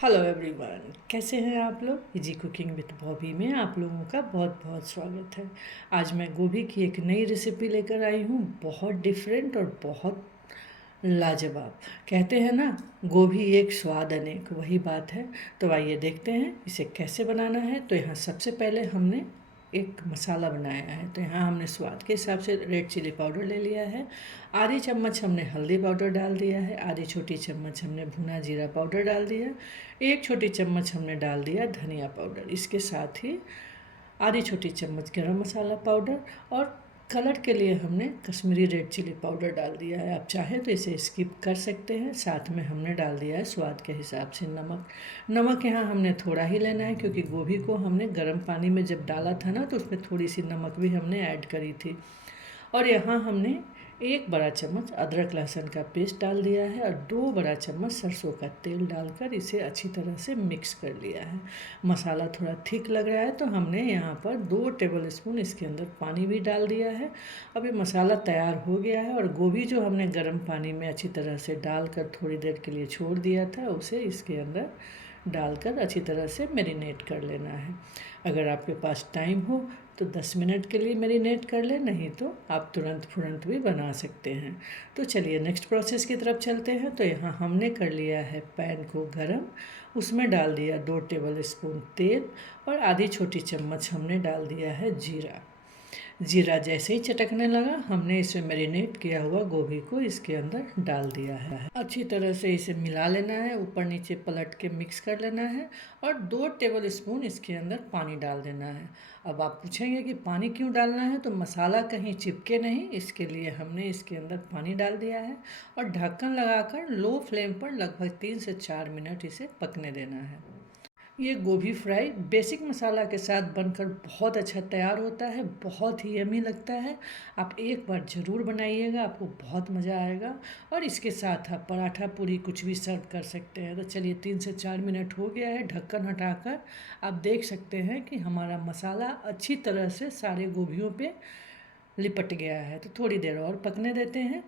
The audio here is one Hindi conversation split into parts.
हेलो एवरीवन, कैसे हैं आप लोग। इजी कुकिंग विद बॉबी में आप लोगों का बहुत बहुत स्वागत है। आज मैं गोभी की एक नई रेसिपी लेकर आई हूँ, बहुत डिफरेंट और बहुत लाजवाब। कहते हैं ना, गोभी एक स्वाद अनेक, वही बात है। तो आइए देखते हैं इसे कैसे बनाना है। तो यहाँ सबसे पहले हमने एक मसाला बनाया है। तो यहाँ हमने स्वाद के हिसाब से रेड चिली पाउडर ले लिया है। आधी चम्मच हमने हल्दी पाउडर डाल दिया है। आधी छोटी चम्मच हमने भुना जीरा पाउडर डाल दिया। एक छोटी चम्मच हमने डाल दिया धनिया पाउडर। इसके साथ ही आधी छोटी चम्मच गरम मसाला पाउडर और कलर के लिए हमने कश्मीरी रेड चिली पाउडर डाल दिया है। आप चाहें तो इसे स्किप कर सकते हैं। साथ में हमने डाल दिया है स्वाद के हिसाब से नमक। नमक यहाँ हमने थोड़ा ही लेना है, क्योंकि गोभी को हमने गर्म पानी में जब डाला था ना, तो उसमें थोड़ी सी नमक भी हमने ऐड करी थी। और यहाँ हमने एक बड़ा चम्मच अदरक लहसुन का पेस्ट डाल दिया है और 2 बड़ा चम्मच सरसों का तेल डालकर इसे अच्छी तरह से मिक्स कर लिया है। मसाला थोड़ा थिक लग रहा है, तो हमने यहाँ पर 2 टेबल स्पून इसके अंदर पानी भी डाल दिया है। अब ये मसाला तैयार हो गया है और गोभी जो हमने गर्म पानी में अच्छी तरह से डालकर थोड़ी देर के लिए छोड़ दिया था, उसे इसके अंदर डालकर अच्छी तरह से मैरिनेट कर लेना है। अगर आपके पास टाइम हो तो 10 मिनट के लिए मैरिनेट कर ले, नहीं तो आप तुरंत भी बना सकते हैं। तो चलिए नेक्स्ट प्रोसेस की तरफ चलते हैं। तो यहाँ हमने कर लिया है पैन को गरम, उसमें डाल दिया 2 टेबल स्पून तेल और आधी छोटी चम्मच हमने डाल दिया है जीरा। जीरा जैसे ही चटकने लगा, हमने इसे मैरिनेट किया हुआ गोभी को इसके अंदर डाल दिया है। अच्छी तरह से इसे मिला लेना है, ऊपर नीचे पलट के मिक्स कर लेना है और 2 टेबल स्पून इसके अंदर पानी डाल देना है। अब आप पूछेंगे कि पानी क्यों डालना है, तो मसाला कहीं चिपके नहीं, इसके लिए हमने इसके अंदर पानी डाल दिया है और ढक्कन लगाकर लो फ्लेम पर लगभग 3 से 4 मिनट इसे पकने देना है। ये गोभी फ्राई बेसिक मसाला के साथ बनकर बहुत अच्छा तैयार होता है, बहुत ही यमी लगता है। आप एक बार ज़रूर बनाइएगा, आपको बहुत मज़ा आएगा। और इसके साथ आप पराठा पूरी कुछ भी सर्व कर सकते हैं। तो चलिए 3 से 4 मिनट हो गया है, ढक्कन हटाकर आप देख सकते हैं कि हमारा मसाला अच्छी तरह से सारे गोभियों पे लिपट गया है। तो थोड़ी देर और पकने देते हैं,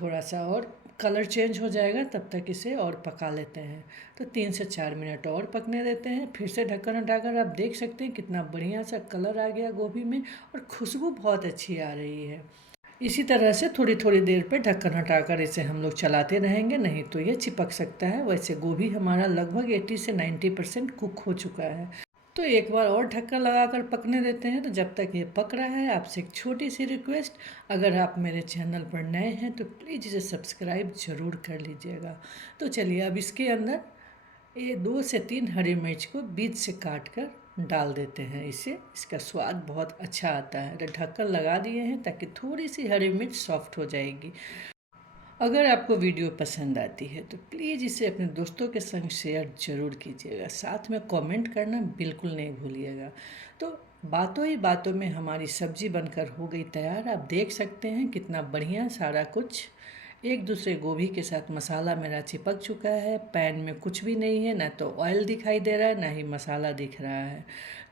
थोड़ा सा और कलर चेंज हो जाएगा, तब तक इसे और पका लेते हैं। तो 3 से 4 मिनट और पकने देते हैं। फिर से ढक्कन हटाकर आप देख सकते हैं कितना बढ़िया सा कलर आ गया गोभी में और खुशबू बहुत अच्छी आ रही है। इसी तरह से थोड़ी थोड़ी देर पे ढक्कन हटाकर इसे हम लोग चलाते रहेंगे, नहीं तो ये चिपक सकता है। वैसे गोभी हमारा लगभग 80 से 90% कुक हो चुका है। तो एक बार और ढक्कन लगाकर पकने देते हैं। तो जब तक ये पक रहा है, आपसे एक छोटी सी रिक्वेस्ट, अगर आप मेरे चैनल पर नए हैं तो प्लीज़ इसे सब्सक्राइब ज़रूर कर लीजिएगा। तो चलिए अब इसके अंदर ये 2 से 3 हरी मिर्च को बीच से काट कर डाल देते हैं। इससे इसका स्वाद बहुत अच्छा आता है। तो ढक्कन लगा दिए हैं ताकि थोड़ी सी हरी मिर्च सॉफ्ट हो जाएगी। अगर आपको वीडियो पसंद आती है तो प्लीज़ इसे अपने दोस्तों के संग शेयर ज़रूर कीजिएगा। साथ में कमेंट करना बिल्कुल नहीं भूलिएगा। तो बातों ही बातों में हमारी सब्ज़ी बनकर हो गई तैयार। आप देख सकते हैं कितना बढ़िया सारा कुछ एक दूसरे गोभी के साथ मसाला मेरा चिपक चुका है। पैन में कुछ भी नहीं है, ना तो ऑयल दिखाई दे रहा है, ना ही मसाला दिख रहा है।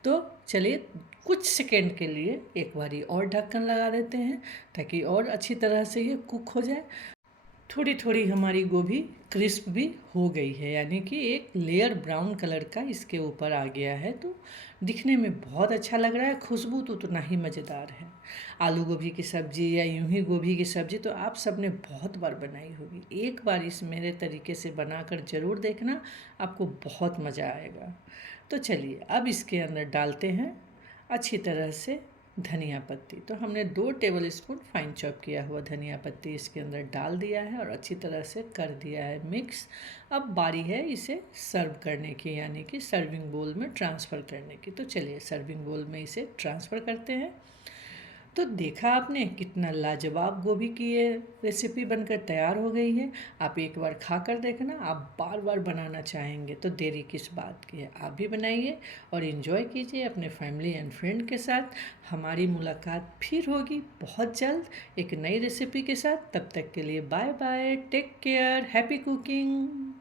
तो चलिए कुछ सेकेंड के लिए एक बारी और ढक्कन लगा देते हैं ताकि और अच्छी तरह से ये कुक हो जाए। थोड़ी थोड़ी हमारी गोभी क्रिस्प भी हो गई है, यानी कि एक लेयर ब्राउन कलर का इसके ऊपर आ गया है। तो दिखने में बहुत अच्छा लग रहा है, खुशबू तो उतना ही मज़ेदार है। आलू गोभी की सब्ज़ी या यूं ही गोभी की सब्ज़ी तो आप सबने बहुत बार बनाई होगी। एक बार इस मेरे तरीके से बनाकर ज़रूर देखना, आपको बहुत मज़ा आएगा। तो चलिए अब इसके अंदर डालते हैं अच्छी तरह से धनिया पत्ती। तो हमने 2 टेबल स्पून फाइन चॉप किया हुआ धनिया पत्ती इसके अंदर डाल दिया है और अच्छी तरह से कर दिया है मिक्स। अब बारी है इसे सर्व करने की, यानी कि सर्विंग बोल में ट्रांसफ़र करने की। तो चलिए सर्विंग बोल में इसे ट्रांसफ़र करते हैं। तो देखा आपने कितना लाजवाब गोभी की ये रेसिपी बनकर तैयार हो गई है। आप एक बार खा कर देखना, आप बार बार बनाना चाहेंगे। तो देरी किस बात की है, आप भी बनाइए और इन्जॉय कीजिए अपने फैमिली एंड फ्रेंड के साथ। हमारी मुलाकात फिर होगी बहुत जल्द एक नई रेसिपी के साथ। तब तक के लिए bye bye, take care, happy cooking.